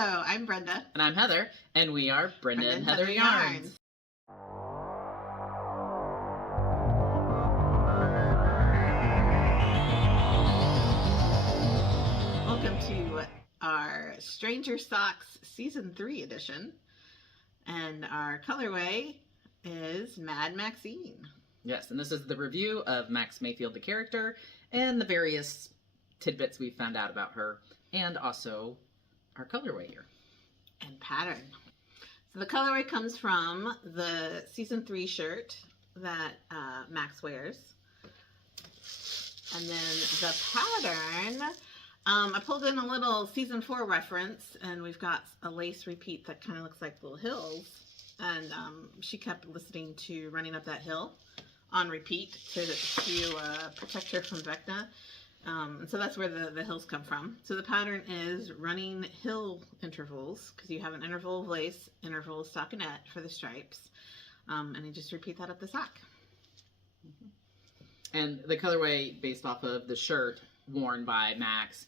Hello, I'm Brenda. And I'm Heather, and we are Brenda and Heather Yarns. Welcome to our Stranger Socks Season 3 edition. And our colorway is Mad Maxine. Yes, and this is the review of Max Mayfield, the character, and the various tidbits we found out about her, and also our colorway here. And pattern. So the colorway comes from the Season 3 shirt that Max wears. And then the pattern, I pulled in a little Season 4 reference, and we've got a lace repeat that kind of looks like little hills. And she kept listening to Running Up That Hill on repeat to protect her from Vecna. And so that's where the hills come from. So the pattern is running hill intervals, because you have an interval of lace, interval of stockinette for the stripes. And you just repeat that up the sock. And the colorway based off of the shirt worn by Max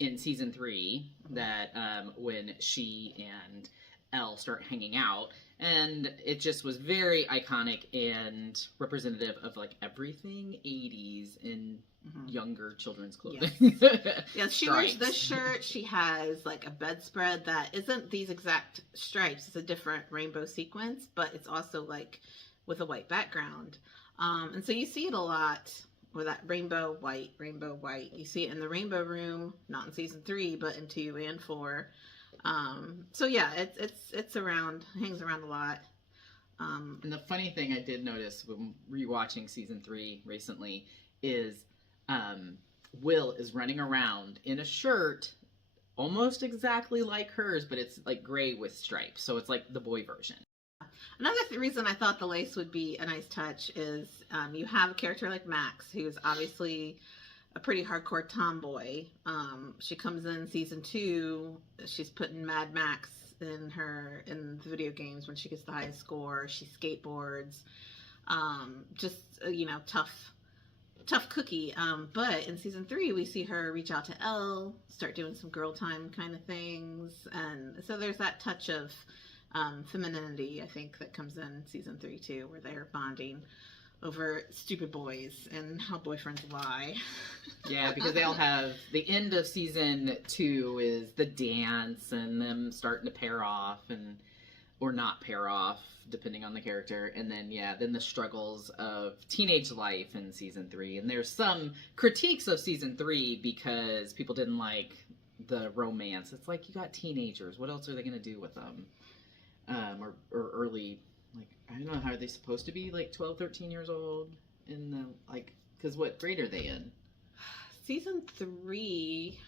in Season 3, that when she and Elle start hanging out, and it just was very iconic and representative of like everything 80s in younger children's clothing. Yes, yes, she wears this shirt. She has like a bedspread that isn't these exact stripes. It's a different rainbow sequence, but it's also like with a white background. And so you see it a lot with that rainbow white, rainbow white. You see it in the Rainbow Room, not in Season 3, but in 2 and 4. So yeah, it's around, hangs around a lot. And the funny thing I did notice when rewatching Season 3 recently is Will is running around in a shirt almost exactly like hers, but it's like gray with stripes, so it's like the boy version. Another reason I thought the lace would be a nice touch is you have a character like Max, who's obviously a pretty hardcore tomboy. She comes in Season 2, she's putting Mad Max in the video games when she gets the highest score. She skateboards, just tough cookie. But in Season 3, we see her reach out to Elle, start doing some girl time kind of things, and so there's that touch of femininity, I think, that comes in Season 3 too, where they're bonding over stupid boys and how boyfriends lie. Yeah, because they all have, the end of Season 2 is the dance and them starting to pair off or not pair off, depending on the character. And then, then the struggles of teenage life in Season 3. And there's some critiques of Season 3 because people didn't like the romance. It's like, you got teenagers. What else are they going to do with them? Or early, like, I don't know, how are they supposed to be, like 12, 13 years old in the, like, because what grade are they in? Season 3,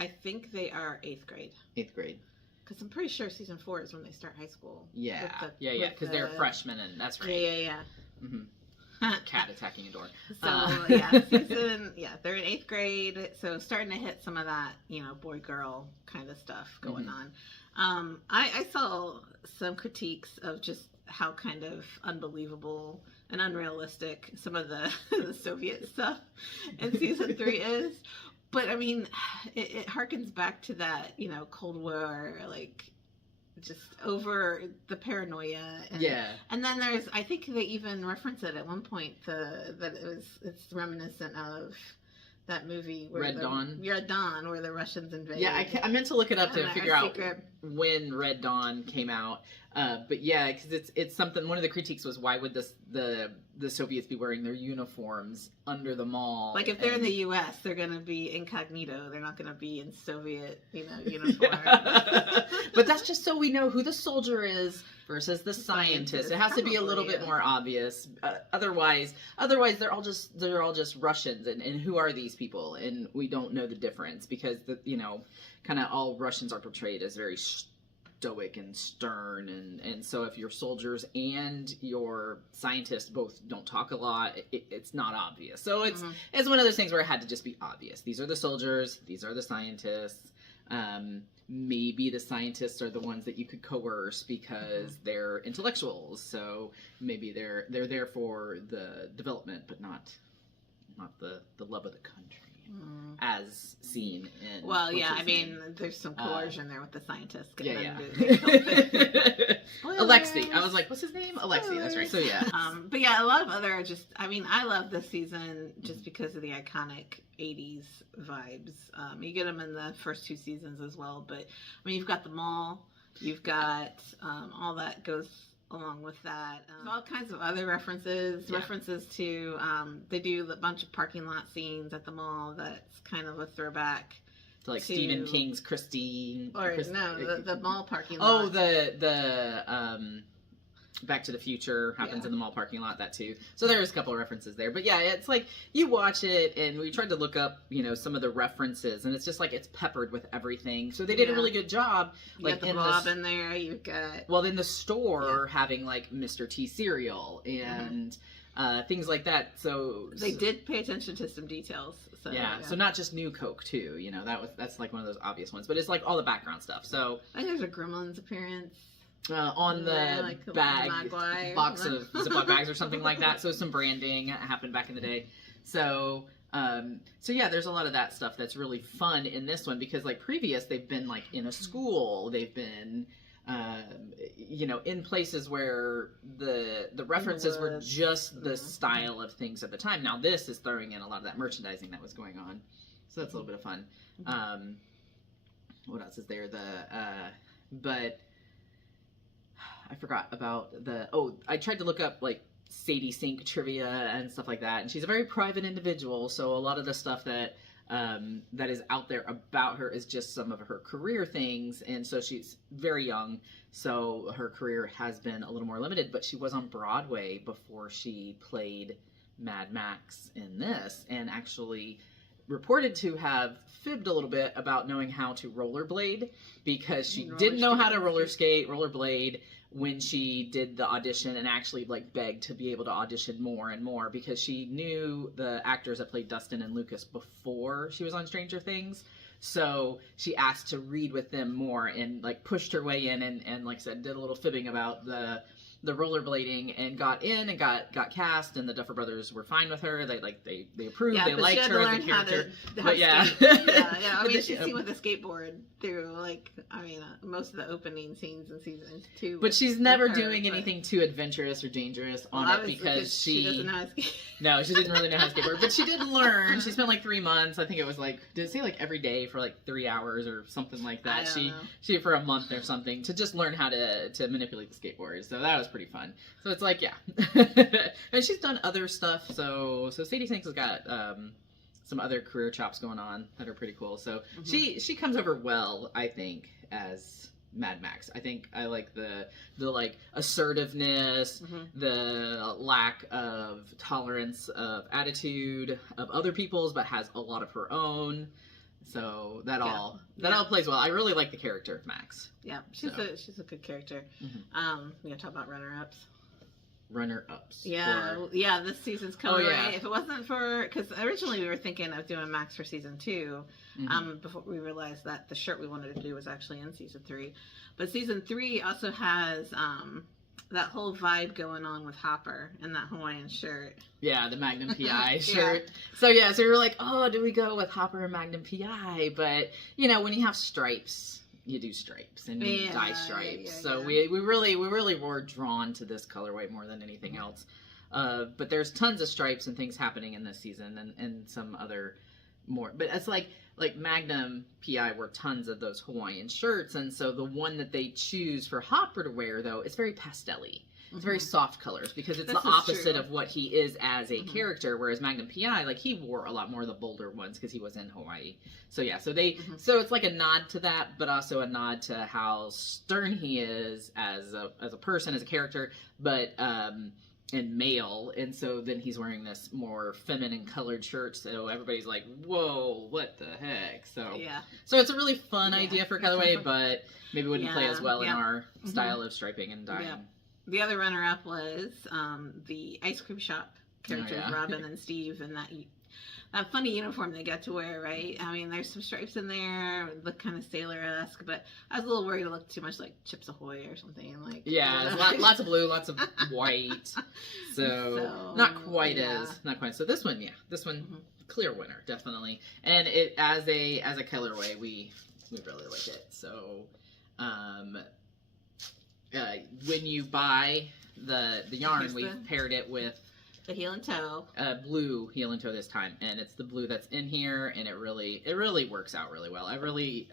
I think they are 8th grade. 8th grade. Because I'm pretty sure Season 4 is when they start high school. Yeah, because they're freshmen, and that's right. Yeah. Mm-hmm. Cat attacking a door. So, they're in 8th grade, so starting to hit some of that, boy-girl kind of stuff going on. I saw some critiques of just how kind of unbelievable and unrealistic some of the Soviet stuff in Season 3 is. But, I mean, it harkens back to that, Cold War, like, just over the paranoia. And then there's, I think they even reference it at one point, that it's reminiscent of that movie where Red Dawn, where the Russians invade. Yeah, I meant to look it up to figure out when Red Dawn came out. But yeah, because it's something. One of the critiques was, why would the Soviets be wearing their uniforms under the mall? Like, if they're in the U.S., they're going to be incognito. They're not going to be in Soviet, uniform. But that's just so we know who the soldier is versus the scientist. It has to be a little bit more obvious. Otherwise they're all just Russians, and who are these people? And we don't know the difference, because kind of all Russians are portrayed as very stoic and stern, and so if your soldiers and your scientists both don't talk a lot, it's not obvious. So it's one of those things where it had to just be obvious. These are the soldiers, these are the scientists. Maybe the scientists are the ones that you could coerce because they're intellectuals, so maybe they're there for the development, but not the love of the country. as seen in. Well, yeah, I name? mean, there's some coercion there with the scientists. Yeah. Spoilers. Alexi. I was like, what's his name? Alexi. That's right. So yeah. But yeah, a lot of other just. I mean, I love this season just because of the iconic '80s vibes. You get them in the first 2 seasons as well, but I mean, you've got the mall. You've got all that goes along with that. All kinds of other references to, they do a bunch of parking lot scenes at the mall that's kind of a throwback. To like Stephen King's Christine. The mall parking lot. Oh, the Back to the Future happens in the mall parking lot, that too. So there's a couple of references there. But yeah, it's like you watch it and we tried to look up, some of the references and it's just like it's peppered with everything. So they did a really good job. You got the Bob in there, you've got... Well, in the store having like Mr. T cereal and things like that. So they did pay attention to some details. So, so not just New Coke too, that's like one of those obvious ones. But it's like all the background stuff. So I think there's a Gremlins appearance. On the bag, box of Ziploc bags or something like that. So some branding happened back in the day. So yeah, there's a lot of that stuff that's really fun in this one because like previous, they've been like in a school, they've been, in places where the references were just the style of things at the time. Now this is throwing in a lot of that merchandising that was going on. So that's a little bit of fun. What else is there? But I forgot about I tried to look up like Sadie Sink trivia and stuff like that. And she's a very private individual. So a lot of the stuff that is out there about her is just some of her career things. And so she's very young. So her career has been a little more limited, but she was on Broadway before she played Mad Max in this and actually reported to have fibbed a little bit about knowing how to rollerblade because she didn't know how to rollerblade when she did the audition and actually like begged to be able to audition more and more because she knew the actors that played Dustin and Lucas before she was on Stranger Things. So she asked to read with them more and like pushed her way in and like I said, did a little fibbing about the rollerblading and got in and got cast and the Duffer Brothers were fine with her. They approved. They liked her as a character. But yeah. I mean, she's seen with the skateboard through most of the opening scenes in season 2. But she's never doing anything too adventurous or dangerous on it because she doesn't know how to skate. No, she didn't really know how to skateboard, but she did learn. She spent like 3 months. I think it was like, did it say like every day for like 3 hours or something like that? She for a month or something to just learn how to manipulate the skateboard. So that was pretty fun. So it's like, yeah. And she's done other stuff. So Sadie Sinks has got some other career chops going on that are pretty cool. So she comes over well, I think, as Mad Max. I think I like the like assertiveness, the lack of tolerance of attitude of other people's, but has a lot of her own. So that all plays well. I really like the character of Max. Yeah, she's a good character. You gonna talk about runner-ups? Runner-ups. Yeah, this season's Colorway. If it wasn't for, because originally we were thinking of doing Max for season 2, before we realized that the shirt we wanted to do was actually in season 3. But season 3 also has that whole vibe going on with Hopper and that Hawaiian shirt. Yeah, the Magnum PI shirt. So we were like, oh, do we go with Hopper and Magnum PI? But when you have stripes, you do stripes and you dye stripes. We really were drawn to this colorway more than anything else. But there's tons of stripes and things happening in this season and some other more. But it's like Magnum PI were tons of those Hawaiian shirts, and so the one that they choose for Hopper to wear though, it's very pastel-y. It's very soft colors because it's the opposite of what he is as a character. Whereas Magnum PI, like he wore a lot more of the bolder ones because he was in Hawaii. So so it's like a nod to that, but also a nod to how stern he is as a person, as a character, but and male. And so then he's wearing this more feminine colored shirt. So everybody's like, whoa, what the heck? So it's a really fun idea for Colorway, but maybe wouldn't play as well in our style of striping and dyeing. The other runner-up was the ice cream shop characters, Robin and Steve, and that funny uniform they got to wear, right? I mean, there's some stripes in there, look kind of sailor-esque, but I was a little worried it looked too much like Chips Ahoy or something. Lots of blue, lots of white. So not quite. So this one, clear winner, definitely. And it as a colorway, we really like it. So when you buy the yarn, we've paired it with the heel and toe, blue heel and toe this time, and it's the blue that's in here, and it really works out really well. I really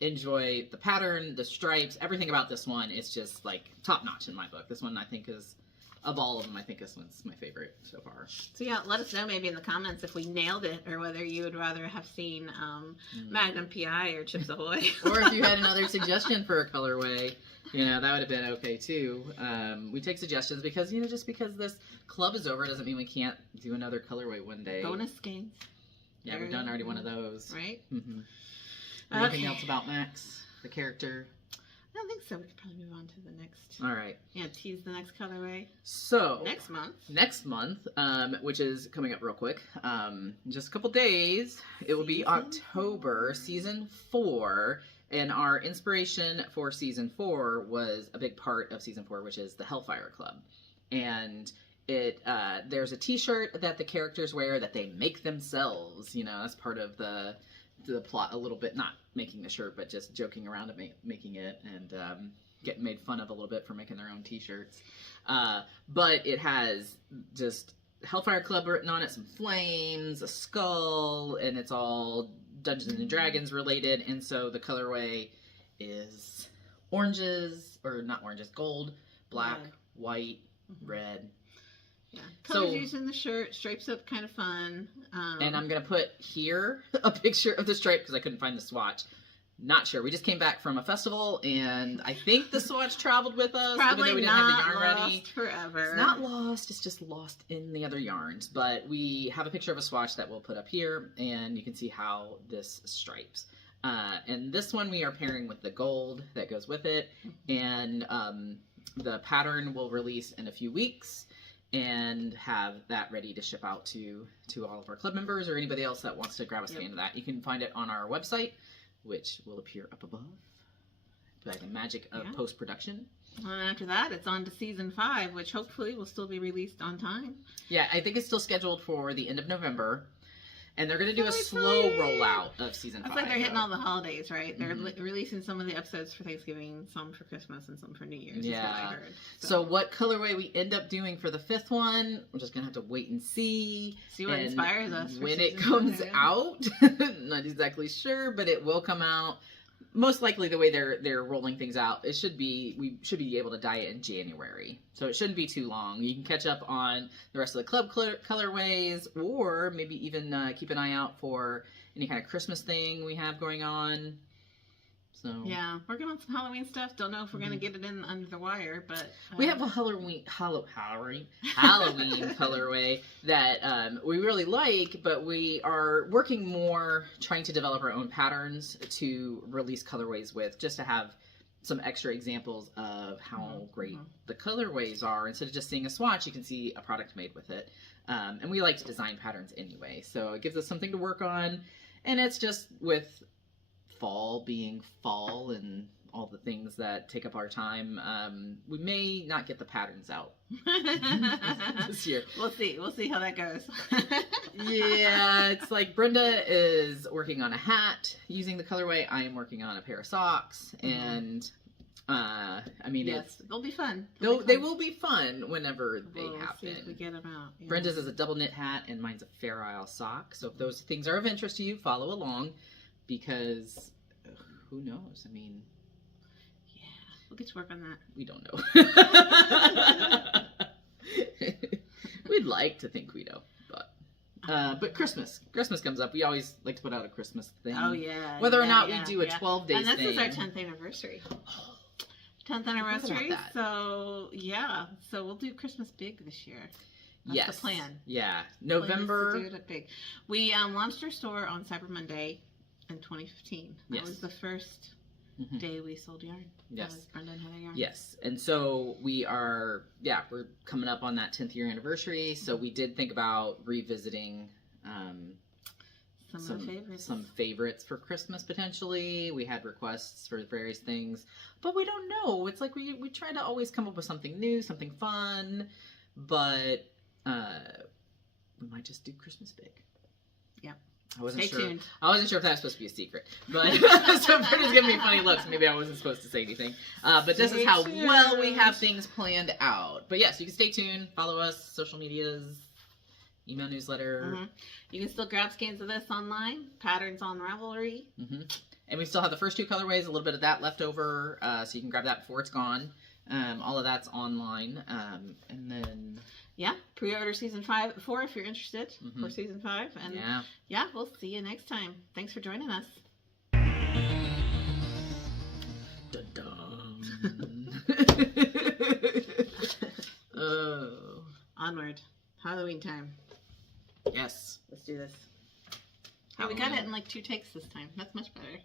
enjoy the pattern, the stripes, everything about this one. It's just like top notch in my book. This one I think is, of all of them, I think this one's my favorite so far. So yeah, let us know maybe in the comments if we nailed it, or whether you would rather have seen Magnum PI or Chips Ahoy, or if you had another suggestion for a colorway. That would have been okay too. We take suggestions because, just because this club is over doesn't mean we can't do another colorway one day. Bonus games. Yeah, we've done already one of those. Right? Mm-hmm. Anything else about Max, the character? I don't think so. We could probably move on to the next. All right. Yeah, tease the next colorway. So next month, which is coming up real quick, in just a couple days, it will be October, season 4. And our inspiration for season 4 was a big part of season 4, which is the Hellfire Club. And there's a t-shirt that the characters wear that they make themselves. That's part of the plot a little bit, not making the shirt, but just joking around at making it, and getting made fun of a little bit for making their own t-shirts. But it has just Hellfire Club written on it, some flames, a skull, and it's all Dungeons and Dragons related. And so the colorway is gold, black, white, red. Yeah, colors used in the shirt, stripes up, kind of fun. And I'm gonna put here a picture of the stripe because I couldn't find the swatch. Not sure. We just came back from a festival, and I think the swatch traveled with us. Probably even though we didn't not have the yarn lost ready. Forever. It's not lost. It's just lost in the other yarns. But we have a picture of a swatch that we'll put up here, and you can see how this stripes. And this one we are pairing with the gold that goes with it, and the pattern will release in a few weeks, and have that ready to ship out to all of our club members or anybody else that wants to grab a scan of that. You can find it on our website, which will appear up above by the magic of post-production. And after that, it's on to season 5, which hopefully will still be released on time. Yeah, I think it's still scheduled for the end of November. And they're going to do a slow rollout of season 5. It's like they're hitting all the holidays, right? They're releasing some of the episodes for Thanksgiving, some for Christmas, and some for New Year's. Yeah. Is what I heard. So what colorway we end up doing for the 5th one, we're just going to have to wait and see. See what inspires us. When it comes out, not exactly sure, but it will come out. Most likely the way they're rolling things out, we should be able to dye it in January. So it shouldn't be too long. You can catch up on the rest of the club colorways, or maybe even keep an eye out for any kind of Christmas thing we have going on. So yeah, working on some Halloween stuff. Don't know if we're gonna get it in under the wire, but we have a Halloween colorway that we really like, but we are working more trying to develop our own patterns to release colorways with, just to have some extra examples of how great the colorways are. Instead of just seeing a swatch, you can see a product made with it. And we like to design patterns anyway, so it gives us something to work on. And it's just with fall being fall and all the things that take up our time, we may not get the patterns out this year. We'll see how that goes. Yeah, it's like Brenda is working on a hat using the colorway. I am working on a pair of socks, and I mean, they'll be fun. They will be fun whenever they happen. See if we get them out. Yeah. Brenda's is a double knit hat, and mine's a Fair Isle sock. So if those things are of interest to you, follow along. Because who knows? I mean, yeah, we'll get to work on that. We don't know. We'd like to think we know, but Christmas comes up. We always like to put out a Christmas thing. Oh yeah. Whether or not we do a 12 days thing. And this thing. is our 10th anniversary. 10th anniversary. So yeah, so we'll do Christmas big this year. That's the plan. Yeah, November. To do it big. We launched our store on Cyber Monday in 2015. That was the first day we sold yarn. Yes. That was Brenda and Heather yarn. Yes. And so we're coming up on that 10th year anniversary. So we did think about revisiting some favorites for Christmas potentially. We had requests for various things, but we don't know. It's like we try to always come up with something new, something fun, but we might just do Christmas big. Yeah. I wasn't Stay sure. tuned. I wasn't sure if that was supposed to be a secret, but so Brenda's giving me funny looks. Maybe I wasn't supposed to say anything. But this is how well we have things planned out. But yes, you can stay tuned. Follow us, social medias, email newsletter. Mm-hmm. You can still grab scans of this online. Patterns on Ravelry. Mm-hmm. And we still have the first 2 colorways, a little bit of that left over, so you can grab that before it's gone. All of that's online. And then... Yeah, pre-order season 4 if you're interested for season 5. And yeah, we'll see you next time. Thanks for joining us. Oh. Onward. Halloween time. Yes. Let's do this. Hey, we got it in like 2 takes this time. That's much better.